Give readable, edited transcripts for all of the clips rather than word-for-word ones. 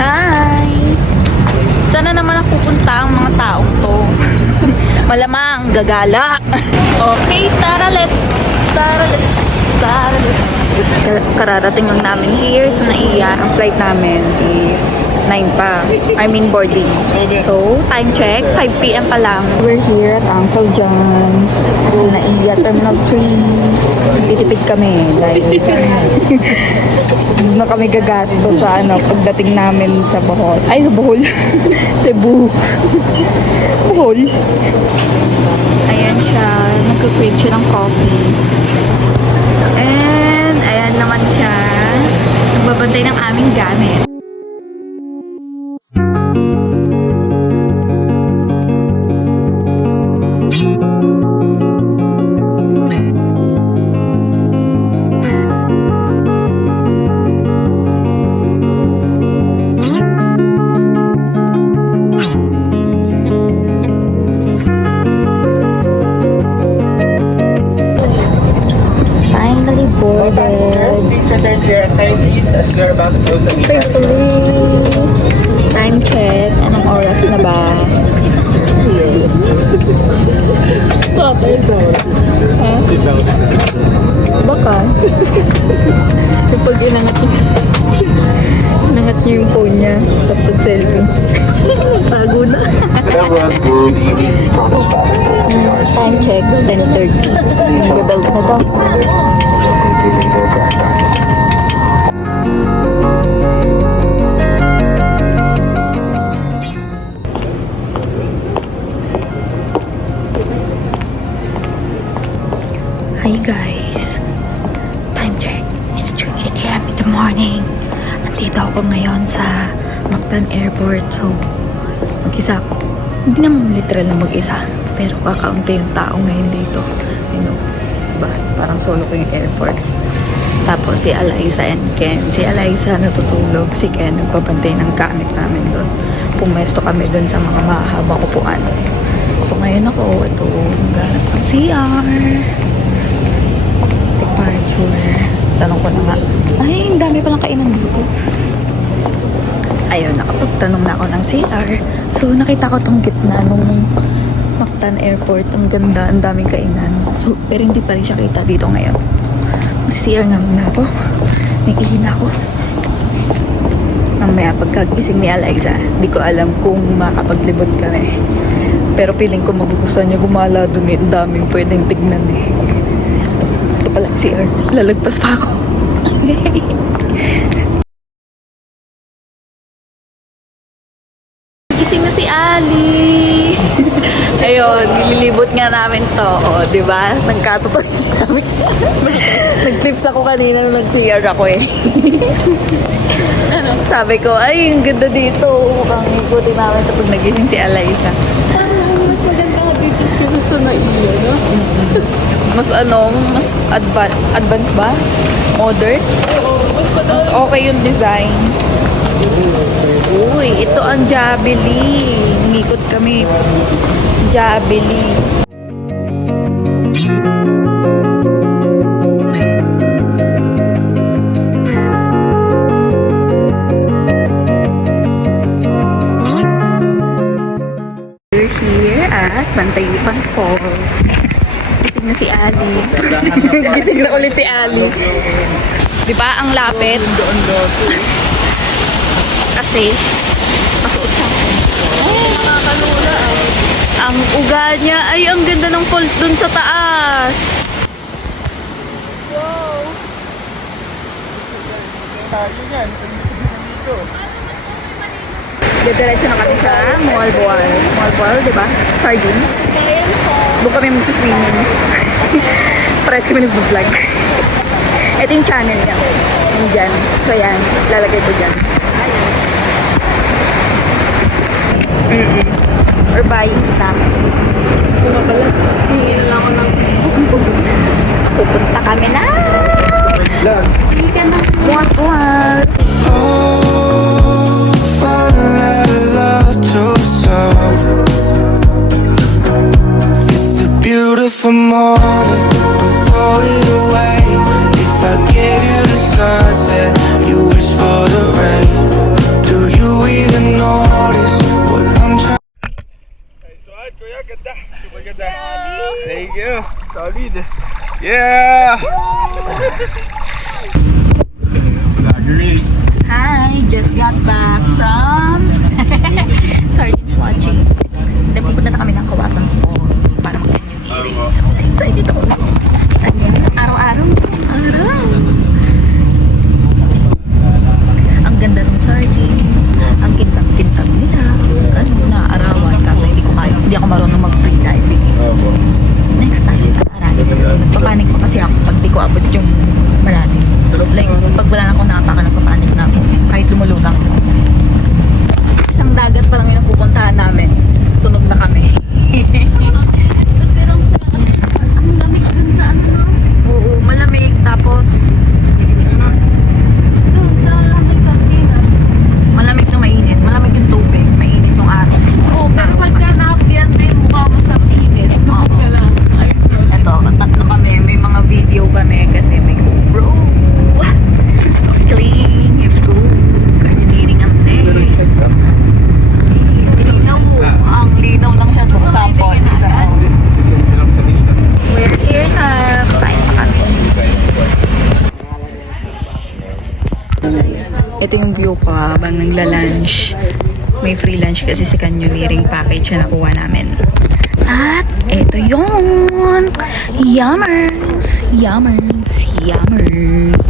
Hi! Sana naman ang pupunta ang mga taong to. Malamang gagala. Okay, tara let's. Kararating lang namin here sa Naiya. Ang flight namin is 9 pa. I mean boarding. So, time check. 5 p.m. pa lang. We're here at Uncle John's. Sa Naiya Terminal 3. Titipid kami. Dahil na kami gagasto sa pagdating namin sa Bohol. Ay, sa Bohol. Cebu. Bohol. Ayan siya. Nagka-crave siya ng coffee. And, ayan naman siya. Nagbabantay ng aming gamit. Time check. Anong oras na ba? Ha? Baka. Pag inangat niya yung phone niya, tapos selfie. Tago na. Time check. 10:30. Nag-belt na to. Hi guys, time check, it's 3 a.m. in the morning. Nandito ako ngayon sa Mactan Airport. So, mag-isa ako. Hindi naman literal na mag-isa, pero kakaunti yung tao ngayon dito. You know, diba? Parang solo ko yung airport. Tapos si Eliza and Ken. Si Eliza natutulog, si Ken nagpapantay ng gamit namin doon. Pumesto kami doon sa mga mahahabang upuan. So ngayon ako, ito, naghanap ng CR. Departure. Tanong ko na nga, ay, ang dami palang kainan dito. Ayun, nakapagtanong na ako ng CR. So, nakita ko tong gitna nung Mactan Airport. Ang ganda, ang daming kainan. So, pero hindi pa rin siya kita dito ngayon. Mag-CR naman na ako. Nag-ihina ako. Mamaya, pagkagising ni Eliza, di ko alam kung makapaglibot kami. Pero feeling ko magugustuhan niya gumala dun eh. Ang daming pwedeng tignan eh. Ito pala, CR. Lalagpas pa ako. Gising na si Ali. Ayun, nililibot nga namin to. O, diba? Nagkatotoo namin. Nag-trips ako kanina nung nag-CR ako eh. Sabi ko, ay, ang ganda dito. Mukhang ikutin namin ito pag nagising si Eliza. Mas maganda ka dito kaysa sa Naiya, no? Mas advanced ba? Modern? Mas okay yung design. Uy, ito ang Jabili. Ngikot kami. Jabili. We're here at Bantayupan Falls. Gising na si Ali. Gising na ulit si Ali. Di ba ang lapit? Kasi masuot sa akin. Ay, nakakalula. Ang uga niya ay ang ganda ng falls dun sa taas. Wow. Diretso na kami sa Mualboal. Mualboal, di ba? Sardines. Doon kami magsiswimming. Pares kami nag-vlog. Ito yung channel niya. Yung dyan. So yan, lalagay ko dyan. Or buying snacks. Ito na pala. Hingi na lang ako ng... Pupunta kami na! Hindi ka na. Mualboal. Oh, falling out of love too soon. It's a beautiful morning. Throw it away. If I give you the sunset, you wish for the rain. Do you Solid. Yeah! Vloggers. Hi! Just got back from Sardines watching. Then pupunta na kami ng Kawasan Falls para mag-engineering. So, dito ko. Araw-araw. Ang ganda ng sardines. Ang kintab-kintab nila. Ano, naaarawan. Kaso hindi ako marunong mag-free diving. Next time, aralin ko. Nagpapanik pa kasi ako pag di ko abot yung malalim. Like, pag wala na akong nakapaka, nagpapanik na ako. Kahit lumulutang ko. Isang dagat pa lang yung napupuntahan namin. Sunog na kami. Pero ang lamig dun sa ano? Oo, malamig. Tapos, Doon sa Sardinas. malamig na mainit. Malamig yung tubig. Mainit yung araw. Oo, pero pagka na-apyan din mukha mo sa init. Ka lang. Ayos na. Ito, tatlo kami. May mga video kami kasi may GoPro. So clean. It's good. Engineering ang things. Linaw. Ang linaw lang siya. For example, we're here na. Kain pa kami. Ito yung view ko habang nagla-lunch. May free lunch kasi si Canyoneering package na nakuha namin. At ito yun. Yummers. Yummers. Yummers.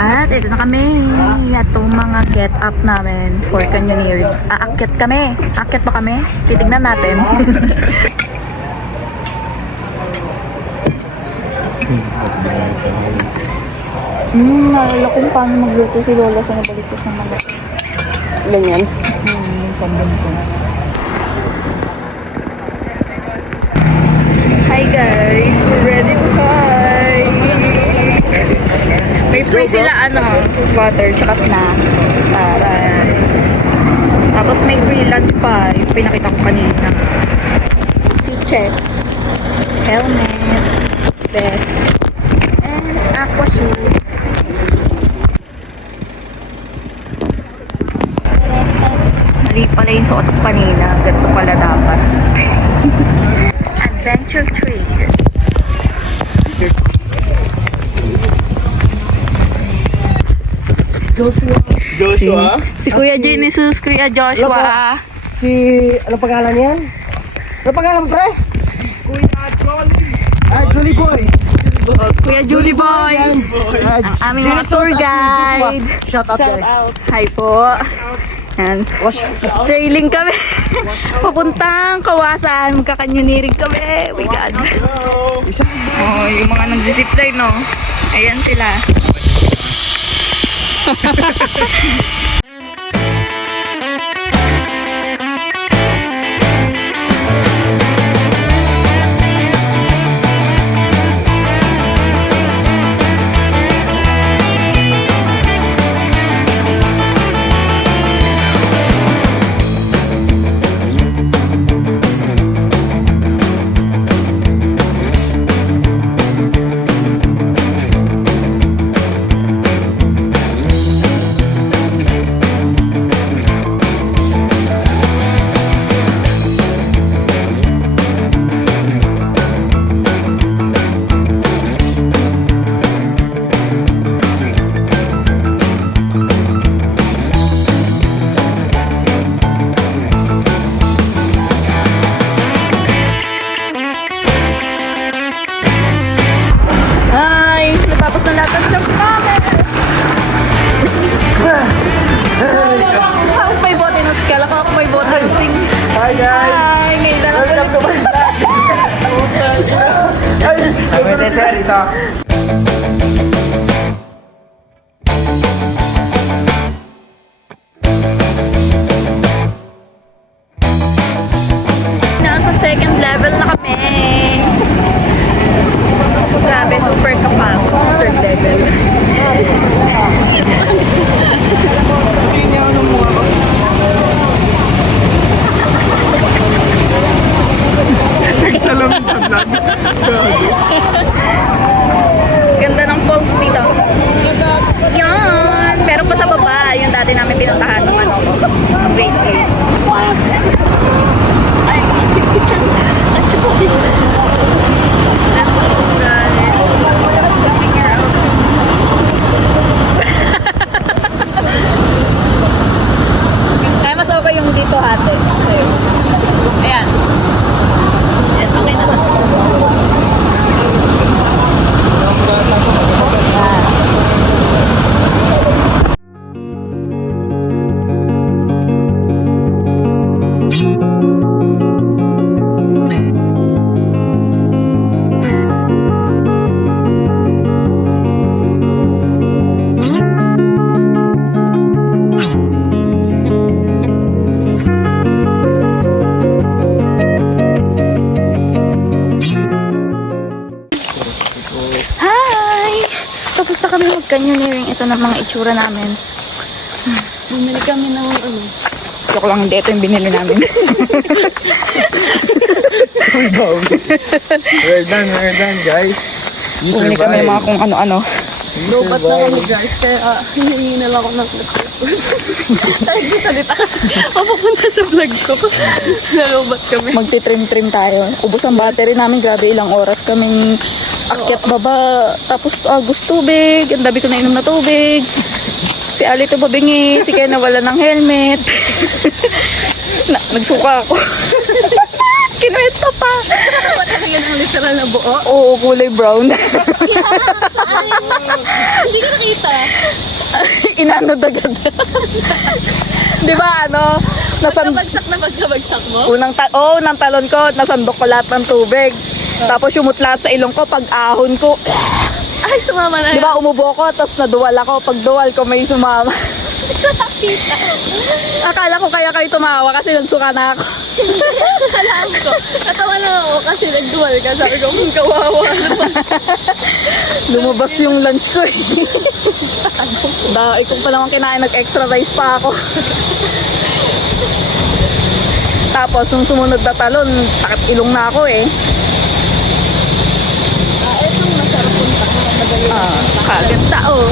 At ito na kami. Itong mga get up namin for Canyoneering. Aakyat kami. Aakyat pa kami. Titignan natin. Nalala kung paano magluto si Lola sa nabalitos ng mga ganyan. Sabihin ko. Hi guys! We're ready to fly! May free sila water tsaka snacks. Taray! Tapos may free lunch pa. Yung pinakita ko kanina. Kitchen. Helmet. Vest. And aqua shoes. Mali pala yung suot ko kanina. Ganito pala dapat. Adventure Trail. Joshua? Si Kuya Genesis, Kuya Joshua. Si, ano pangalan niyan? Ano pangalan mo, pre? Kuya Jolly. Ay, Julie Boy. Kuya Julie Boy. Ang aming mga tour guide. Shout out, guys. Hi po. Yan. Trailing kami. Papuntang Kawasan. Magkakanyonirig kami. Oh my God. Oh, yung mga nagsisipline, no? Ayan sila. Nasa second level na kami. Grabe, super kapag. Third level. Nagsalamin sa vlog. canyoneering. Ito na mga itsura namin. Bumili kami ng ano. Joke lang, hindi. Ito yung binili namin. We're done, guys. You Bumili kami ng mga kung ano-ano. Lobat na kami guys, kaya hihingi na lang ako ng clip. Tayo salita kasi papapunta sa vlog ko. Nalobat kami. Magti-trim-trim tayo. Ubus ang battery namin. Grabe, ilang oras kaming akyat baba. Tapos gusto tubig. Ang dabi ko na inom na tubig. Si Ali tumabingi. Si Ken nawala ng helmet. Nagsuka ako. Kinuwento pa. Talaga ng literal na buo. Oo, kulay brown. Hindi ko nakita. Inano agad. Di ba ano? Pagkabagsak na pagkabagsak mo? Unang talon ko, nasandok ko lahat ng tubig. Tapos yumot lahat sa ilong ko, pag ahon ko, Ay, sumama na. di ba umubo ko, tapos naduwal ako. Pag duwal ko, may sumama. Akala ko kaya kayo tumawa kasi nagsuka na ako. Alam ko. Natawa na ako kasi nagduwal ka. Sabi ko, kawawa. Lumabas yung lunch ko eh. Ikaw pa naman kinain, nag-extra rice pa ako. Tapos, nung sumunod na talon, takip ilong na ako eh. Itong masarap punta. Madali. Kaganda oh.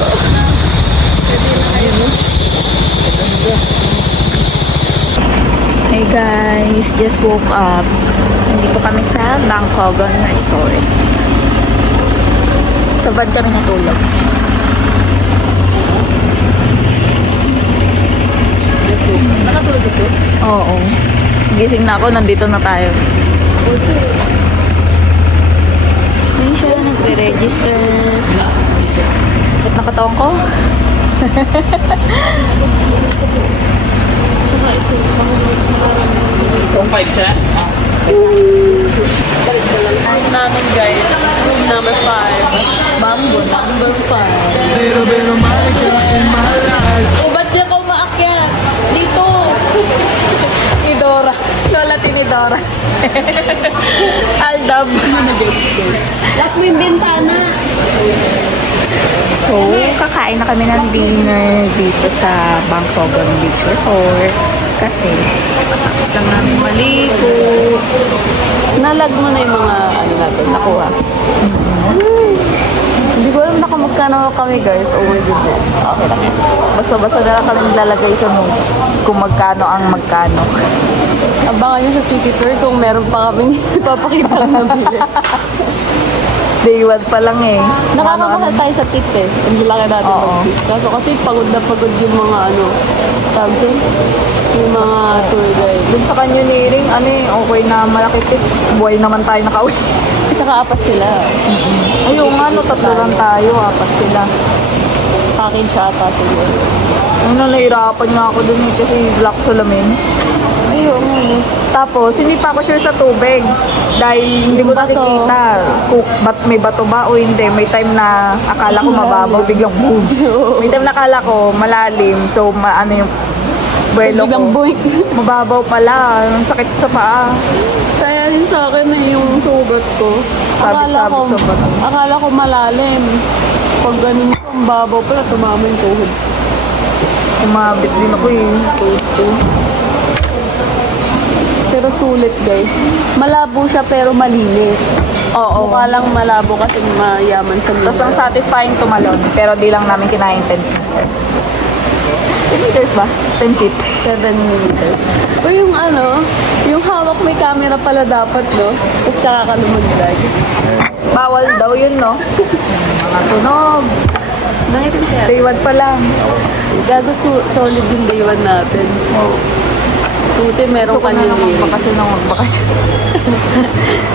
Hey guys, just woke up. Nandito kami sa Bangkogon Resort. Sa van kami natulog. Nakatulog ito? Oo. Gising na ako, nandito na tayo. Hindi siya nagre-register. Sakit na katawan ko. Tsaka ito. Kung 5 siya? Room namin guys. Room number 5. Bamboo number 5. Little bit of Monica in my life. O, ba't niya ka umaakyat? Dito. Ni Dora. Lola ni Dora. Aldab. Lock mo yung bintana. So, kakain na kami ng dinner dito sa Bangkogon Beach Resort. Kasi, tapos lang namin maligo. Nalag mo na yung mga ano natin, nakuha. Hindi ko alam na kung magkano kami guys. Oh my goodness. Okay lang yan. Basta-basta na lang kami lalagay sa notes kung magkano ang magkano. Abangan nyo sa City Tour kung meron pa kami ipapakita na bili. Day 1 pa lang eh. Nakakamahal tayo sa tip eh. Hindi lang natin Oo. mag-tip. Kaso kasi pagod na pagod yung mga ano, tawag doon, yung mga tour guide. Dun sa canyoneering, okay na malaki tip. Buhay naman tayo nakauwi. Saka apat sila. Ayun nga, tatlo lang tayo. Apat sila. Package ata siguro. Nahirapan nga ako dun eh kasi black salamin. Ayun. Tapos, hindi pa ako sure sa tubig. Dahil hindi ko Yung bato. nakikita kung may bato ba o hindi. May time na akala ko mababaw, biglang boom. May time na akala ko malalim. So, yung buwelo ko. Biglang boink. Mababaw pala. Ang sakit sa paa. Kaya din sa akin na yung sugat ko. Sabit-sabit sa bato. Akala ko malalim. Pag ganun ko, ang babaw pala, tumama yung tuhod. Sumabit din ako eh. Pero sulit guys. Malabo siya pero malinis. Oo. Mukha lang malabo kasi mayaman sa Tapos ang satisfying tumalon. Pero di lang namin kinain 10 meters. 10 meters ba? 10 feet. 7 meters. O yung ano, yung hawak may camera pala dapat, no? Tapos tsaka ka lumagdag. Bawal daw yun, no? Mga sunog. Bakit kaya? Day 1 pa lang. Gago solid yung day 1 natin. Buti meron Gusto ko ka na naman nyo bakasyon ng magbakasyon.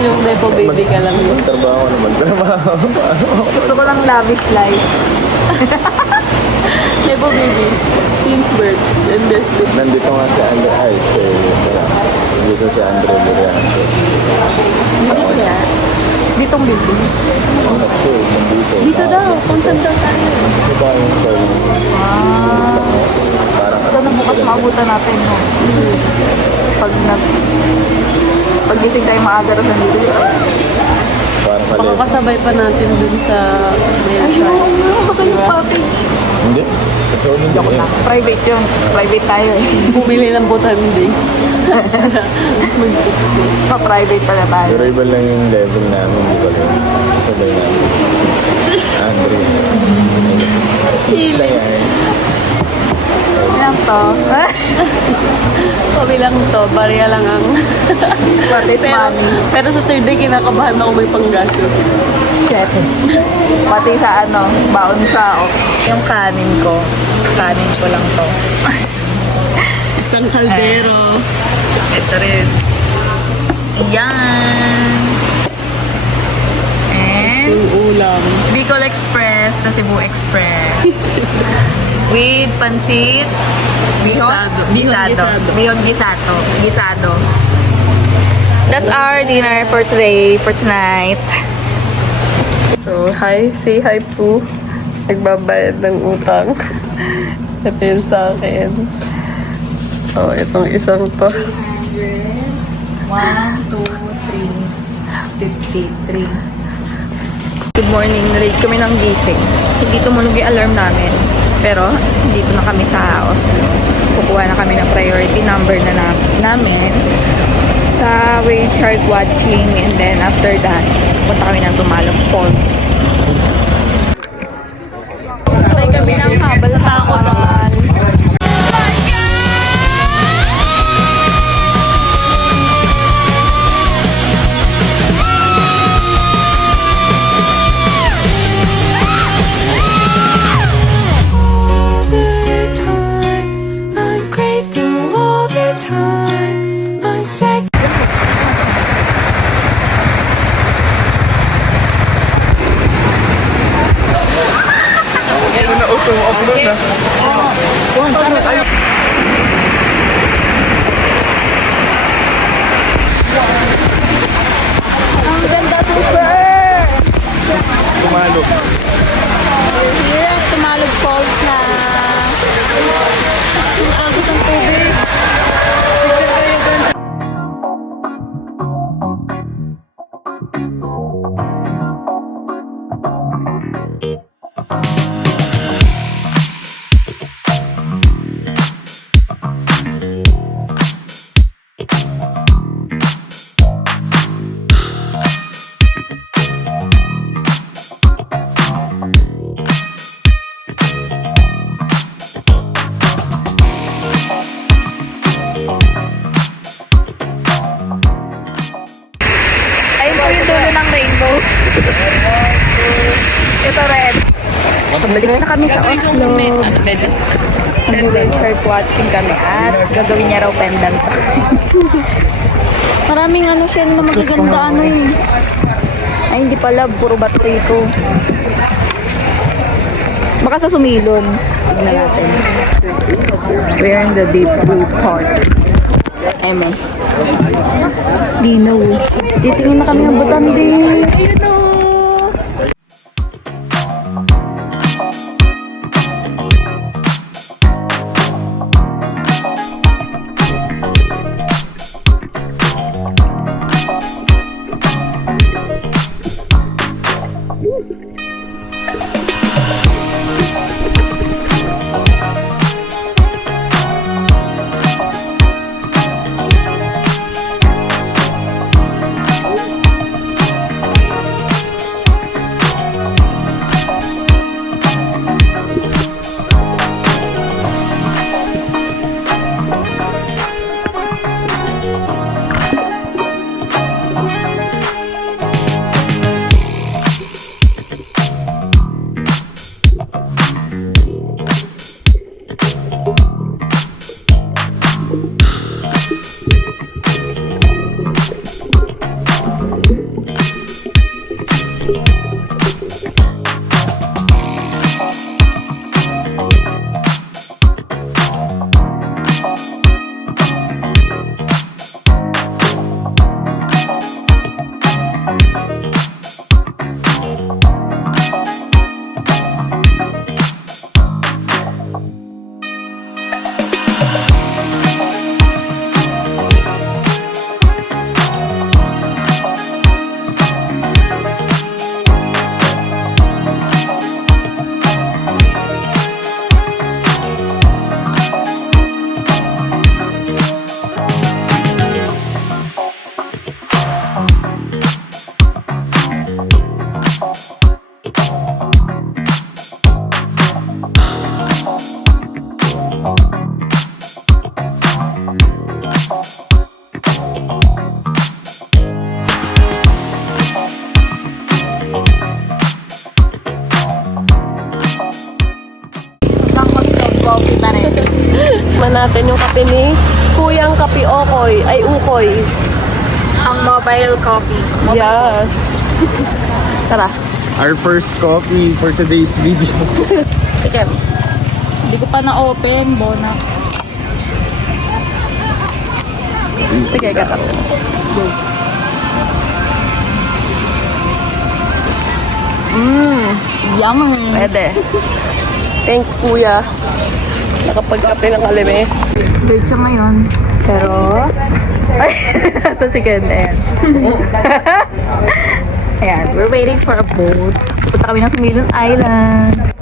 Yung depo baby ka lang. Trabaho naman. Gusto ko lang lavish life. Depo baby. Since birth. And this day. Nandito nga si Andre. Nandito si Andre Liriano. Ditong building. Nandito. Dito daw. Kung saan daw tayo. Diba yung parang Sana bukas maabutan natin, no? Pag gising tayo maaga rin nandito. Parang Baka mali. kasabay pa natin dun sa Mail Shark. Baka yung package. Hindi. Kasi ulit Joke lang. Private yun. Private tayo eh. Bumili ng butandi. Pa-private pala tayo. Durable lang yung level namin. Hindi ko lang. Sabay namin. Andre. Hits lang yan. Ilang to? Kami lang to, barya lang ang... What is money? pero sa third day, kinakabahan ako may panggastos. Shit. Pati sa baon sa yung kanin ko. Kanin ko lang to. Isang kaldero. Ito rin. Ayan. And Yung ulam. Bicol Express na Cebu Express. With pansit. Gisado. Bihon gisado. Gisado. That's our dinner for today, for tonight. So, hi. Say hi po. Nagbabayad ng utang. Ito yun sa akin. So, itong isang to. 1, 2, 3, 53. Good morning. Late kami ng gising. Hindi tumunog yung alarm namin. Pero, dito na kami sa Oslo. Kukuha na kami ng priority number na namin sa whale shark watching. And then, after that, punta kami ng Tumalog Falls. Sabay kami ng habal na takotan. Ang ganda, super! Tumalog. Here at Tumalog Falls na ang agos ng tubig. Ayun po yung dulo ng rainbow. Ito red. Balik na kami sa Oslo. Mag-whale shark watching kami at gagawin niya raw pendant. Maraming siya na magaganda Ay, hindi pala. Puro bato rito. Baka sa sumilon. Tignan natin. We're in the deep blue part. Eme. Linaw. Titingin na kami ng butandi. Ayun o. Tikman natin yung kape ni Kuyang Kapi Okoy. Ay, Ukoy. Ang mobile coffee. Yes. Tara. Our first coffee for today's video. Sige. Hindi ko pa na-open, Bona. Sige, gatap. Yummy. Pwede. Thanks, Kuya. Nakapagkape ng kalime. Late siya ngayon. Pero, Ay, sa second. Ayan. ayan, we're waiting for a boat. Punta kami ng Sumilon Island.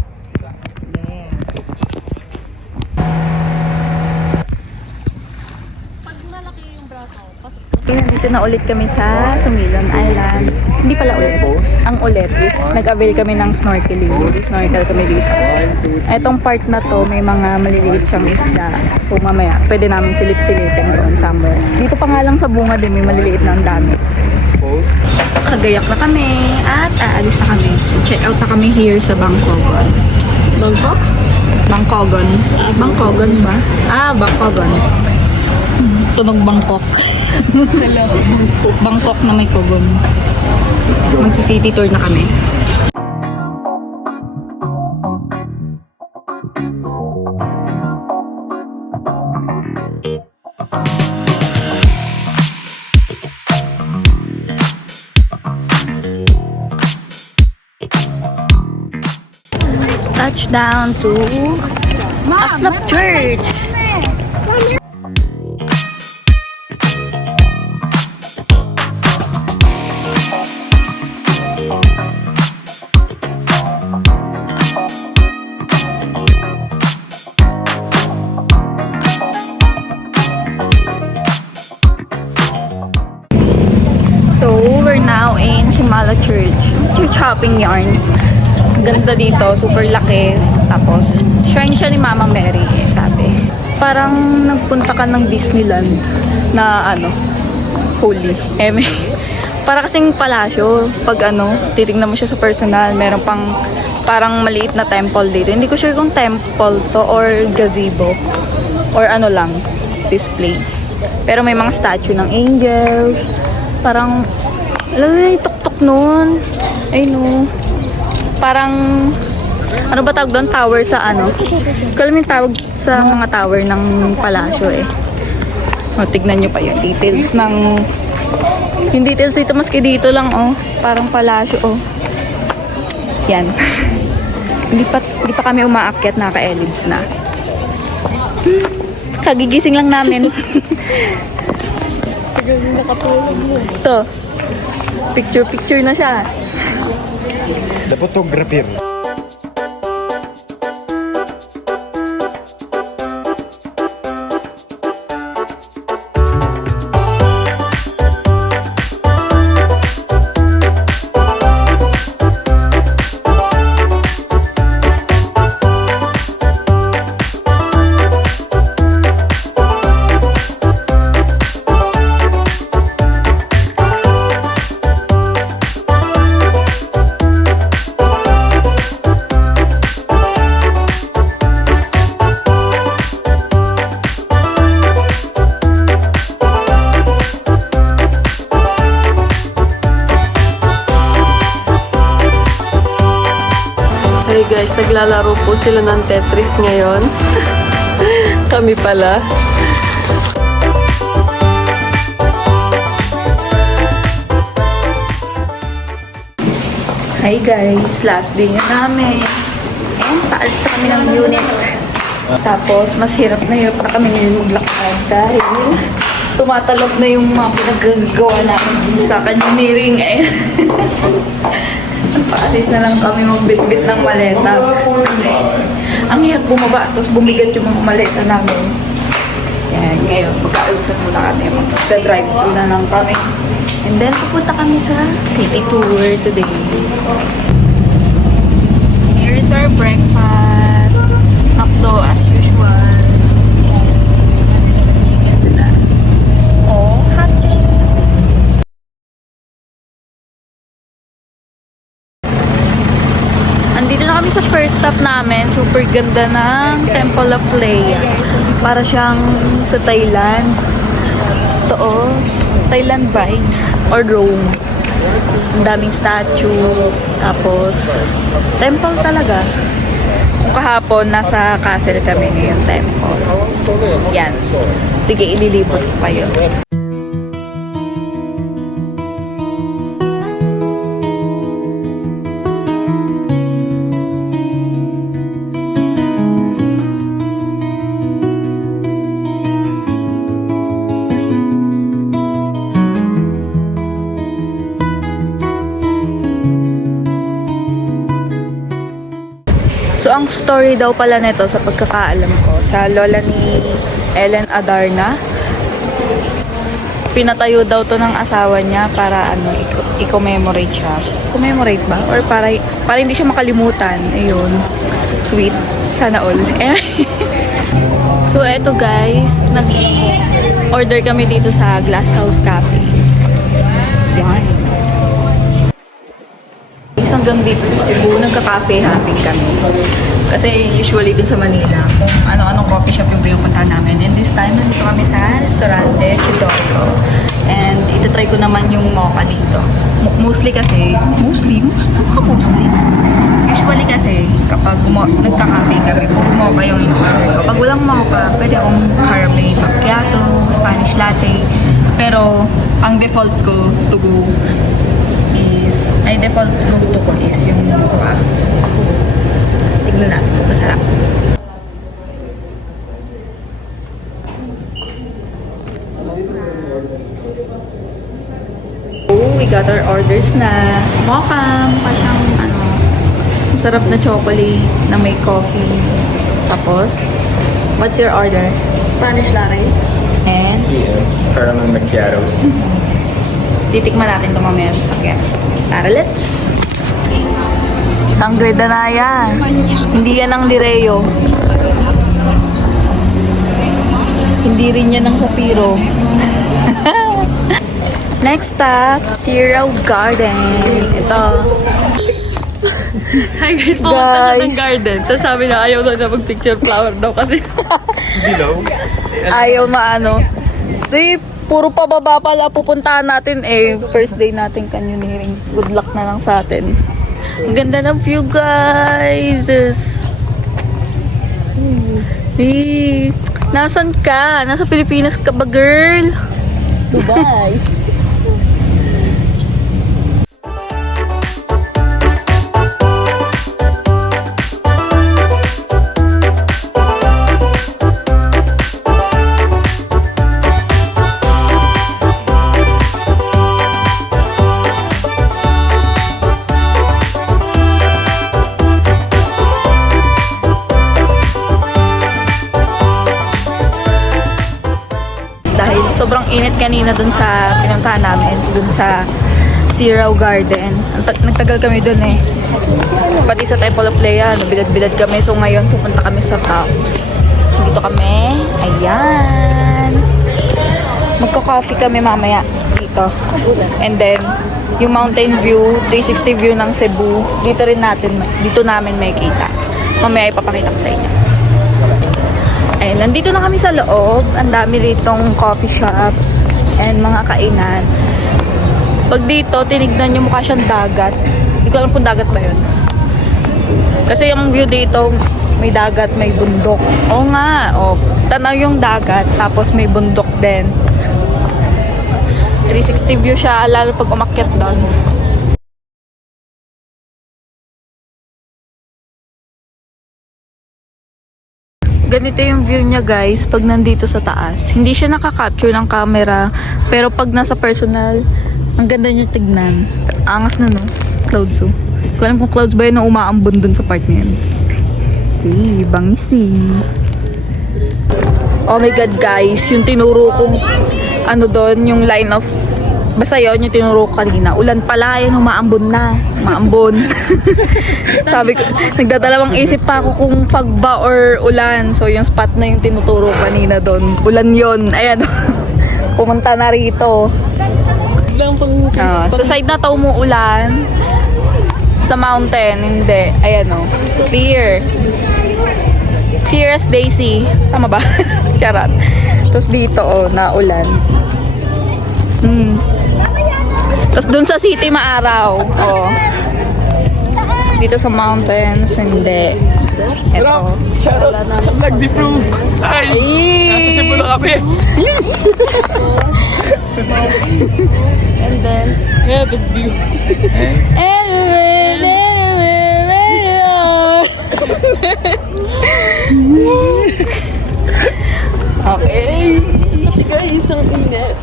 Nandito na ulit kami sa Sumilon Island. Hindi pala ulit. Ang ulit is nag-avail kami ng snorkeling. Snorkel kami dito. Etong part na to, may mga maliliit siyang isda. So mamaya, pwede namin silip-silipin doon somewhere. Dito pa nga lang sa bunga din, may maliliit na ang dami. Kagayak na kami at aalis na kami. Check out na kami here sa Bangkogon. Bangkok? Bangkogon. Bangkogon ba? Ah, Bangkogon. Tunog Bangkok. Bangkok na may kogon. Magsi-city tour na kami. Touchdown to Aslap Church. So, we're now in Shimala Church. Church hopping yarn. Ganda dito, super laki. Tapos, shrine siya ni Mama Mary, sabi. Parang nagpunta ka ng Disneyland na holy. Para kasing palasyo. Pag titignan mo siya sa personal, meron pang parang maliit na temple dito. Hindi ko sure kung temple to or gazebo. Or lang, display. Pero may mga statue ng angels. Parang, alam mo yung tuk-tuk nun. Ay no. Parang, ano ba tawag doon? Tower sa Hindi ko alam yung tawag sa mga tower ng palasyo eh. O, tignan nyo pa yung details ng... Yung details dito, maski dito lang parang palasyo Yan. hindi pa kami umaakyat, naka-ellipse na. Kagigising lang namin. Ito. Picture na siya. The photographer. Hey guys, naglalaro po sila ng Tetris ngayon. Kami pala. Hi guys, last day na namin. And paalis na kami ng unit. Tapos, mas hirap na kami ngayon maglakad dahil tumatalog na yung mga pinagagawa namin sa kaniniring. Paalis na lang kami magbitbit ng maleta. Kasi, ang hirap bumaba, tapos bumigat yung mga maleta namin. Yan, ngayon, magkaalusan muna kami. Mag-drive na lang kami. And then, pupunta kami sa city tour today. Here is our breakfast. Makdo as usual. Yes, chicken sila. Oh, hot cake. Andito na kami sa first stop namin. Super ganda ng Temple of Leia. Para siyang sa Thailand. Ito oh, Thailand vibes. Or Rome. Ang daming statue. Tapos, temple talaga. Kahapon, nasa castle kami ngayon, temple. Yan. Sige, ililibot ko kayo. So, ang story daw pala nito sa pagkakaalam ko, sa lola ni Ellen Adarna, pinatayo daw to ng asawa niya para i-commemorate siya. Commemorate ba? Or para hindi siya makalimutan. Ayun. Sweet. Sana all. So, eto guys, nag-order kami dito sa Glass House Cafe. Yan. Hanggang dito sa Cebu, nagka-cafe hopping kami. Kasi usually dun sa Manila, kung ano-anong coffee shop yung pinupuntahan namin. And this time, nandito kami sa restaurante, Chidoro. And itatry ko naman yung mocha dito. Mostly. Usually kasi, kapag nagka-cafe kami, puro mocha yung in-order ko. Pag walang mocha, pwede akong caramel macchiato, Spanish latte. Pero, ang default ko to go default go-to ko is yung mocha. So, tignan natin kung masarap. Oh, we got our orders na. Mocha. Mukha siyang, masarap na chocolate na may coffee. Tapos, what's your order? Spanish latte. And, CM, caramel macchiato. titikman natin ito mamaya sa sakyan. Tara, let's! Sangre Danaya. Hindi yan ang Lireo. Hindi rin yan ang Sapiro. Next stop, Zero Gardens. Ito. Hi guys, pumunta ka ng garden. Tapos sabi na ayaw na mag-picture flower daw kasi Ayaw maano. Di, puro pababa pala pupuntahan natin eh. First day natin canyoneering. Good luck na lang sa atin. Ang ganda ng view, guys. Hey, nasan ka? Nasa Pilipinas ka ba, girl? Dubai. Dahil sobrang init kanina dun sa pinuntahan namin, dun sa Zero Garden. Nagtagal kami dun eh. Pati sa Temple of Lea, bilad-bilad kami. So ngayon, pupunta kami sa Taos. Dito kami. Ayan. Magka-coffee kami mamaya dito. And then, yung mountain view, 360 view ng Cebu, dito namin may kita. Mamaya ipapakita ko sa inyo. Ayun, nandito na kami sa loob. Ang dami ritong coffee shops and mga kainan. Pag dito, tinignan nyo mukha siyang dagat. Hindi ko alam kung dagat ba yun. Kasi yung view dito, may dagat, may bundok. Oo nga, tanaw yung dagat, tapos may bundok din. 360 view siya, lalo pag umakyat doon. Ganito yung view niya, guys, pag nandito sa taas. Hindi siya nakaka-capture ng camera, pero pag nasa personal, ang ganda niya tignan. Angas na, no? Clouds, oh. Hindi ko alam kung clouds ba yun na umaambon dun sa part na yan. Okay, bangis eh. Oh my God, guys, yung tinuro kong doon, yung line of basta yun, yung tinuro ko kanina. Ulan pala, yan, umaambon na. Umaambon. Sabi ko, nagdadalawang isip pa ako kung fog ba or ulan. So, yung spot na yung tinuturo kanina doon. Ulan yon. Ayan. Pumunta na rito. Sa side na to umuulan. Sa mountain, hindi. Ayan o. Clear. Cheers, Daisy. Tama ba? Charot. Tapos dito, oh, naulan. Tapos dun sa city, maaraw. Oh. Dito sa mountains, hindi. Ito. Sa vlog di bro. Ay! Nasa Cebu na kami. And then, heaven's view. Okay. Guys, ang init.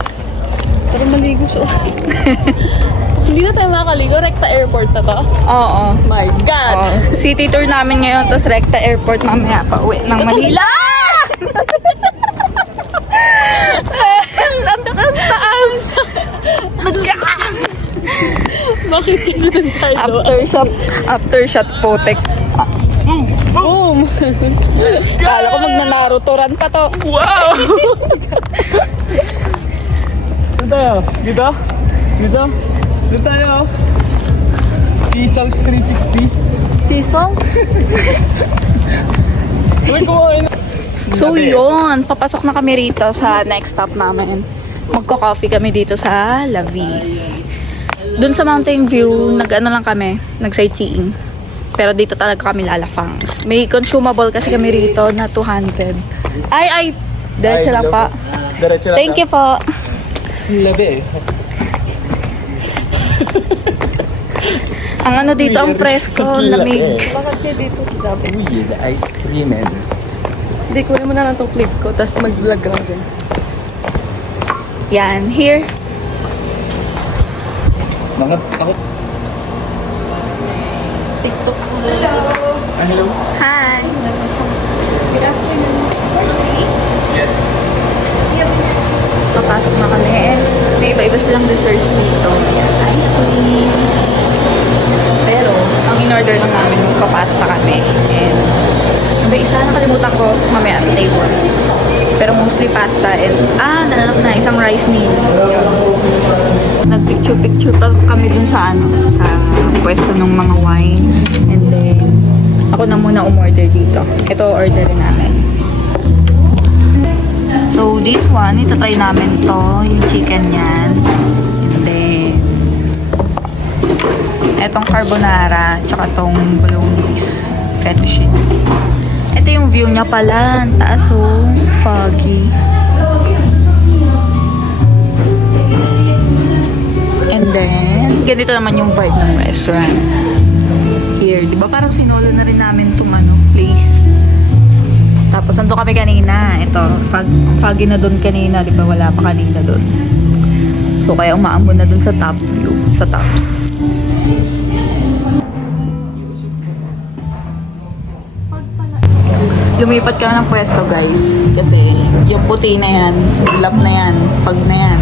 Pero maligo siya. Hindi na tayo makakaligo. Recta Airport na to. Oo. My God! Oh, city tour namin ngayon, tapos Recta Airport mamaya pa uwi ng Manila. Ang taas. Bakit kasi dun tayo? After shot po, tek. Boom! Kala ko magnanaruto run pa to. Wow! Doon tayo. Dito? Dito? Doon tayo. Seasalt 360. Sisong? Uy, kumain. So yun, papasok na kami rito sa next stop namin. Magko-coffee kami dito sa La Vie. Doon sa Mountain View, nag-ano lang kami, nag-sightseeing. Pero dito talaga kami lalafangs. May consumable kasi kami rito na 200. Ay, diretso lang pa. Diretso lang. Thank you po. Labi eh. Ang ano dito, ang presko, lamig. Bakit siya dito sa Dabi? Uy, the ice creamers. Hindi, kunin mo na lang itong clip ko, tapos mag-vlog lang dyan. Yan, here. Mga ako. TikTok ko. Ah, hello. Hi. Yes. Papasok na kami and may iba-iba silang desserts dito. Ayan, ice cream. Pero, ang in-order lang namin nung papasta kami. And, may isa nakalimutan ko mamaya sa table. Pero mostly pasta and, nalala ko na, isang rice meal. Nagpicture-picture pa kami dun sa sa pwesto ng mga wine. And then, ako na muna umorder dito. Ito orderin namin. So, this one, itatry namin to, yung chicken yan. And then, etong carbonara, tsaka tong bolognese, fettuccine. Ito yung view niya pala, ang taas oh, foggy. And then, ganito naman yung vibe ng restaurant. Here, di ba parang sinolo na rin namin itong place. Tapos, nandun kami kanina. Ito, foggy na doon kanina. Di ba wala pa kanina doon. So, kaya umaambon na doon sa top view. Sa tops. Lumipat kami ng pwesto, guys. Kasi, yung puti na yan, ulap na yan, pag na yan.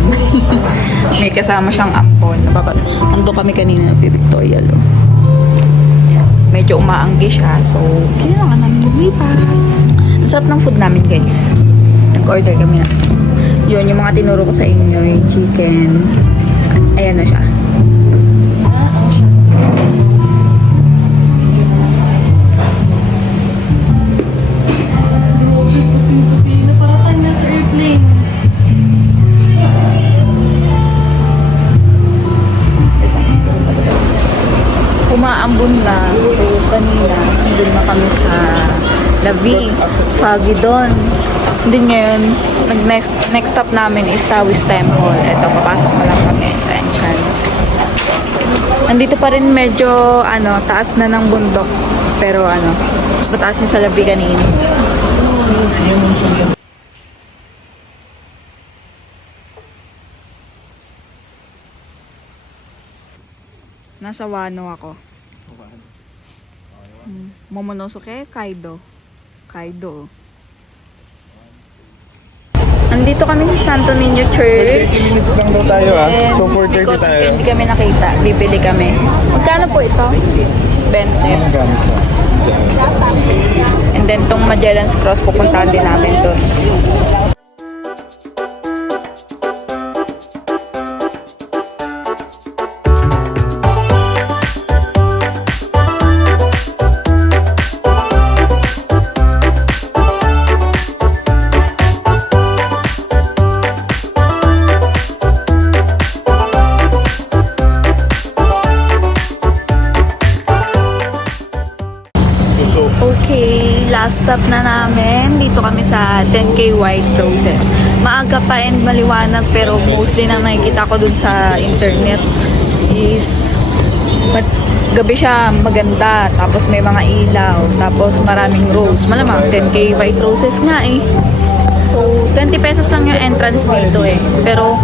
May kasama siyang ampon. Nandun kami kanina ng Victoria, lo. Medyo umaanggi siya. So, kailangan namin lumipat. Ang sarap ng food namin, guys. Nag-order kami na. Yun, yung mga tinuro ko sa inyo, yung chicken. Ayan na siya. Umaambon na. So, kanina, nandun na kami sa La Vie. Foggy doon. Din ngayon, next stop namin is Taoist Temple. Ito, papasok na lang kami sa entrance. Nandito pa rin medyo, taas na ng bundok. Pero, mas mataas yung sa La Vie kanina. Nasa Wano ako. Momonosuke, Kaido. Andito kami sa Santo Niño Church. 30 minutes lang daw tayo And So 4:30 because tayo. Hindi kami nakita. Bibili kami. Magkano po ito? 20. And then tong Magellan's Cross, pupuntahan din namin doon. stop na namin. Dito kami sa 10K White Roses. Maaga pa and maliwanag pero mostly na nakikita ko dun sa internet is gabi siya maganda. Tapos may mga ilaw. Tapos maraming rose. Malamang 10K White Roses nga eh. So, 20 pesos lang yung entrance dito eh. Pero,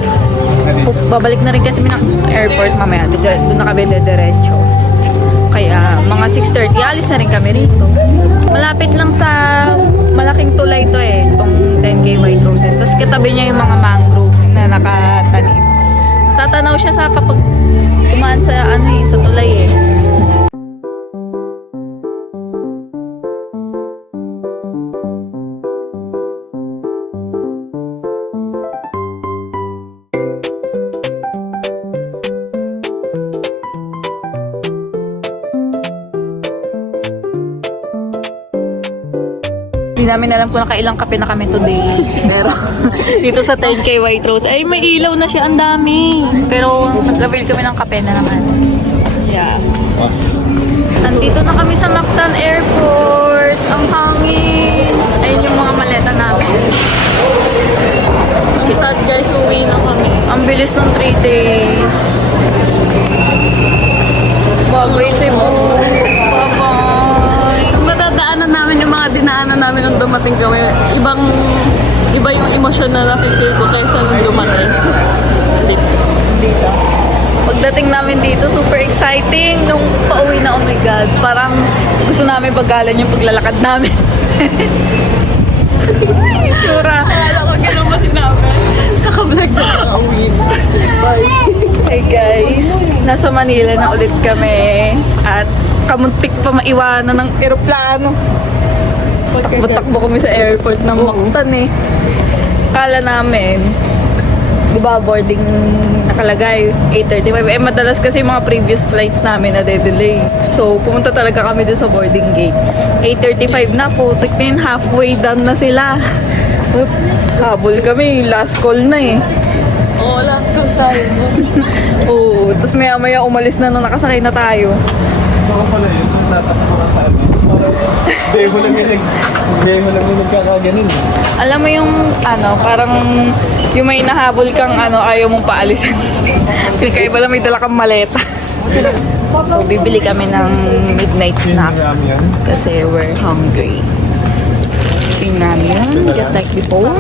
babalik na rin kasi ng airport mamaya. Doon na kami dediretso. Kaya, mga 6:30, alis na rin kami rito. Malapit lang sa malaking tulay to eh. Itong 10K White Roses. Tapos katabi niya yung mga mangroves na nakatanim. Natatanaw siya sa kapag tumaan sa sa tulay eh. Hindi namin alam kung nakailang kape na kami today. Pero dito sa 10K White Rose, ay may ilaw na siya, ang dami. Pero nag-avail kami ng kape na naman. Yeah. Nandito na kami sa Mactan Airport. Ang hangin. Ayun yung mga maleta namin. Ang sad guys, uwi na kami. Ang bilis ng 3 days. Bagay Cebu. Bye-bye. Nung nadadaanan namin yung mga dinaanan namin nung dumating kami, iba yung emosyon na nakikil ko kaysa nung dumating. Dito. Pagdating namin dito, super exciting. Nung pauwi na, oh my God, parang gusto namin bagalan yung paglalakad namin. Sura. Akala ko gano'n ba sinabi? Naka-vlog na nakauwi. Hey guys, nasa Manila na ulit kami. At kamuntik pa maiwanan ng eroplano. Matakbo kami sa airport ng Mactan eh. Kala namin, di ba boarding nakalagay 8:35. Eh madalas kasi mga previous flights namin na delay. So pumunta talaga kami dun sa boarding gate. 8:35 na po. Tignan halfway done na sila. Habol kami. Last call na eh. Oo, last call tayo. Oo. Tapos maya-maya umalis na nung nakasakay na tayo. Baka pala yun, dapat nakasama. Demo lang yung nagkakaganin. Alam mo yung parang yung may nahabol kang ayaw mong paalisin. Pinakaiba lang may dala kang maleta. So bibili kami ng midnight snack kasi we're hungry. Ramyun, just like before.